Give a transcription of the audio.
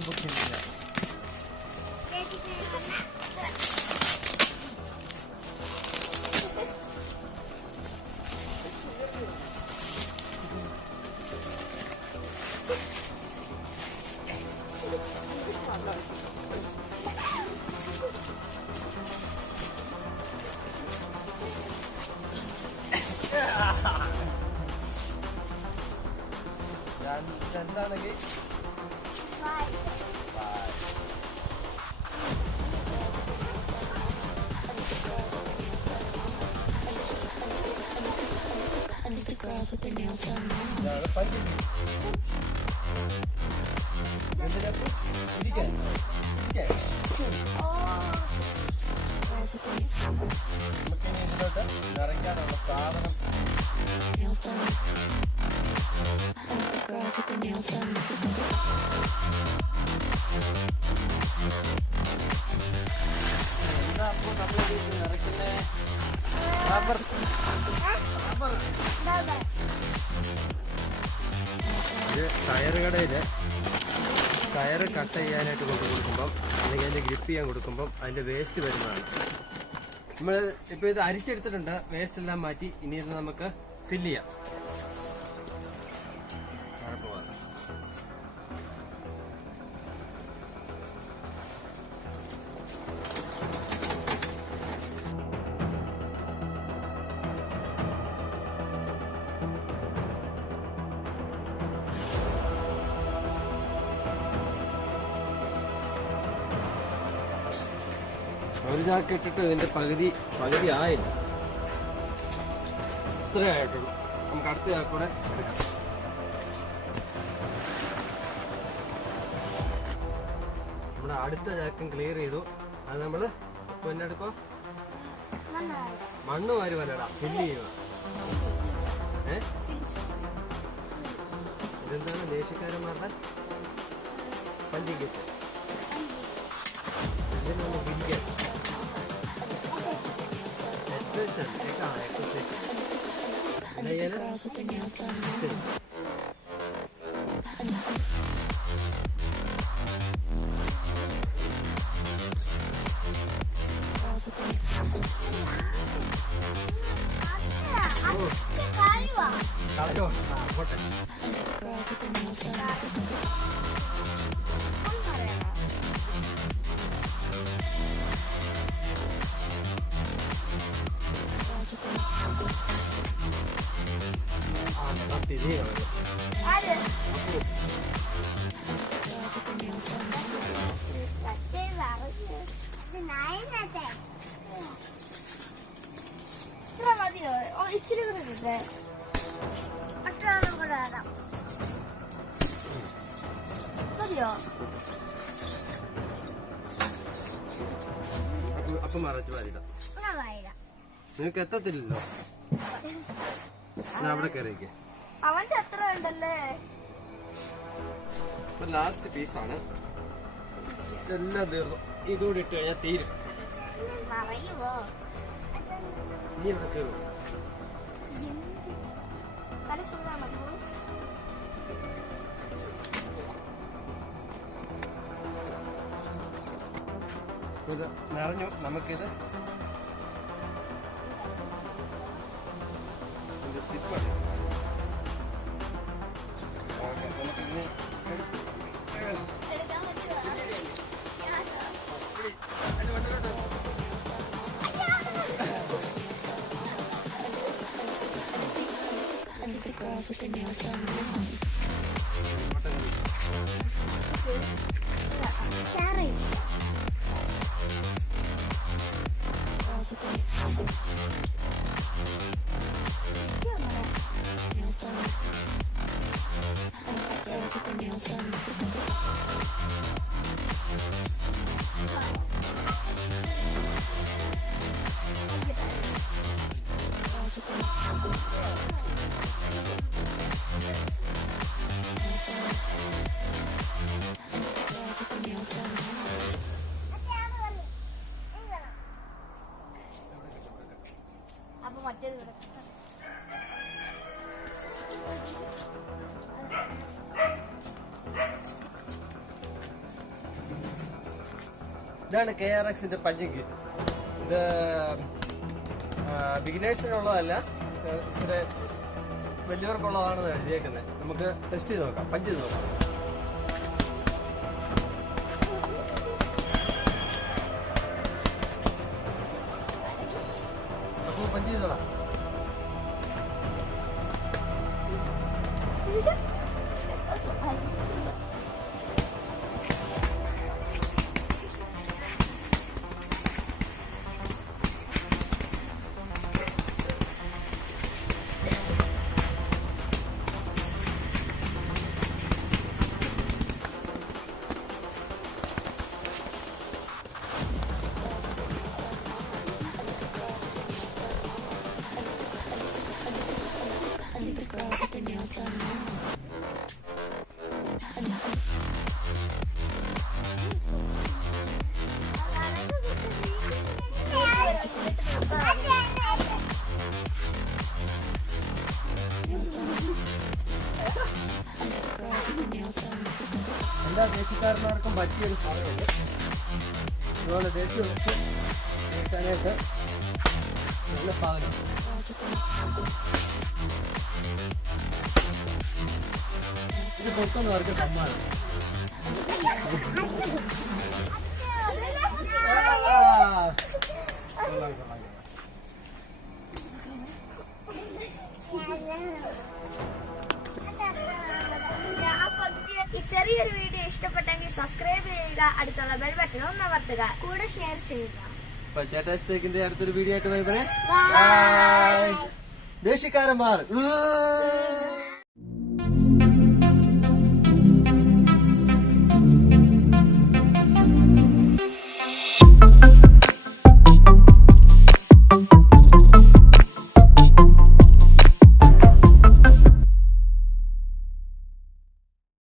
ആൺകുട്ടിയില്ല. എന്താണെങ്കിൽ നമുക്കിനി ഇതിലോട്ട് നിറയ്ക്കാനുള്ള സാധനം എന്താ അപ്പോൾ നമ്മൾ നിറയ്ക്കുന്നേ? റബ്ബർ. ഇത് ടയർ കടയിൽ ടയർ കട്ട് ചെയ്യാനായിട്ട് കൊണ്ട് കൊടുക്കുമ്പം അല്ലെങ്കിൽ അതിൻ്റെ ഗ്രിപ്പ് ചെയ്യാൻ കൊടുക്കുമ്പം അതിൻ്റെ വേസ്റ്റ് വരുന്നതാണ്. നമ്മൾ ഇപ്പോൾ ഇത് അരിച്ചെടുത്തിട്ടുണ്ട്, വേസ്റ്റ് എല്ലാം മാറ്റി. ഇനി ഇത് നമുക്ക് ഫില്ല് ചെയ്യാം. ഒരു ചാക്ക് ഇട്ടിട്ട് ഇതിന്റെ പകുതി ആയില്ല, ഇത്രേ ആയിട്ടുള്ളൂ. നമുക്ക് അടുത്ത ചാക്കൂടെ എടുക്കാം. നമ്മുടെ അടുത്ത ചാക്കും ക്ലിയർ ചെയ്തു. അത് നമ്മള് പിന്നെ എടുക്കോ മണ്ണ് വാരി വല്ലടാ ഫില്ല് ചെയ്യുക. ഇതെന്താണ് ദേശക്കാരന്മാരുടെ പഞ്ചിക്കറ്റ്. ഇതിനൊന്ന് ഫില്ല് ഇച്ചിരി കൂടെ കിട്ടേ കൂടെ വേണം. മതിയോ? അപ്പം മറച്ചു വാരിടാം. നിനക്ക് എത്തത്തില്ലല്ലോ. അവിടെ കയറിയിരിക്കെ. അവന്റെ അത്ര ഉണ്ടല്ലേ. ലാസ്റ്റ് പീസാണ്. ഇതെല്ലാം തീർന്നു. ഇതുകൂടി ഇട്ട് കഴിഞ്ഞാൽ തീരും. നീ ഇവിടെ കയറും. ഇത് നിറഞ്ഞു. നമുക്കിത് സ്ലിപ്പാണ്. നമുക്കിതിന് അപ്പൊ മറ്റേത് ഇതാണ് KRXന്റെ പഞ്ചിങ് കിറ്റ്. ഇത് ബിഗിനേഴ്സിനുള്ളതല്ല, ഇച്ചിരി വലിയവർക്കുള്ളതാണെന്ന് എഴുതിയേക്കുന്നത്. നമുക്ക് ടെസ്റ്റ് ചെയ്ത് നോക്കാം, പഞ്ച് ചെയ്ത് നോക്കാം. അപ്പോൾ പഞ്ച് ചെയ്തോളാം. എല്ലാ ദേശീയക്കാരന്മാർക്കും പറ്റിയൊരു സാധനമുണ്ട്. അതുപോലെ ദേശീയ വൃത്തി കേൾക്കാനായിട്ട് നല്ല സാധനം. ഇത് പൊട്ടുന്നവർക്ക് സമ്മാനം. ഈ ചെറിയൊരു വീഡിയോ ഇഷ്ടപ്പെട്ടെങ്കിൽ സബ്സ്ക്രൈബ് ചെയ്യുക, അടുത്തുള്ള ബെൽ ബട്ടൺ ഒന്ന് അമർത്തുക, കൂടെ ഷെയർ ചെയ്യുക. ചേട്ടാ അടുത്തൊരു വീഡിയോ ആയിട്ട് ബൈ ബൈ. Bye. ദേശീയക്കാരന്മാർ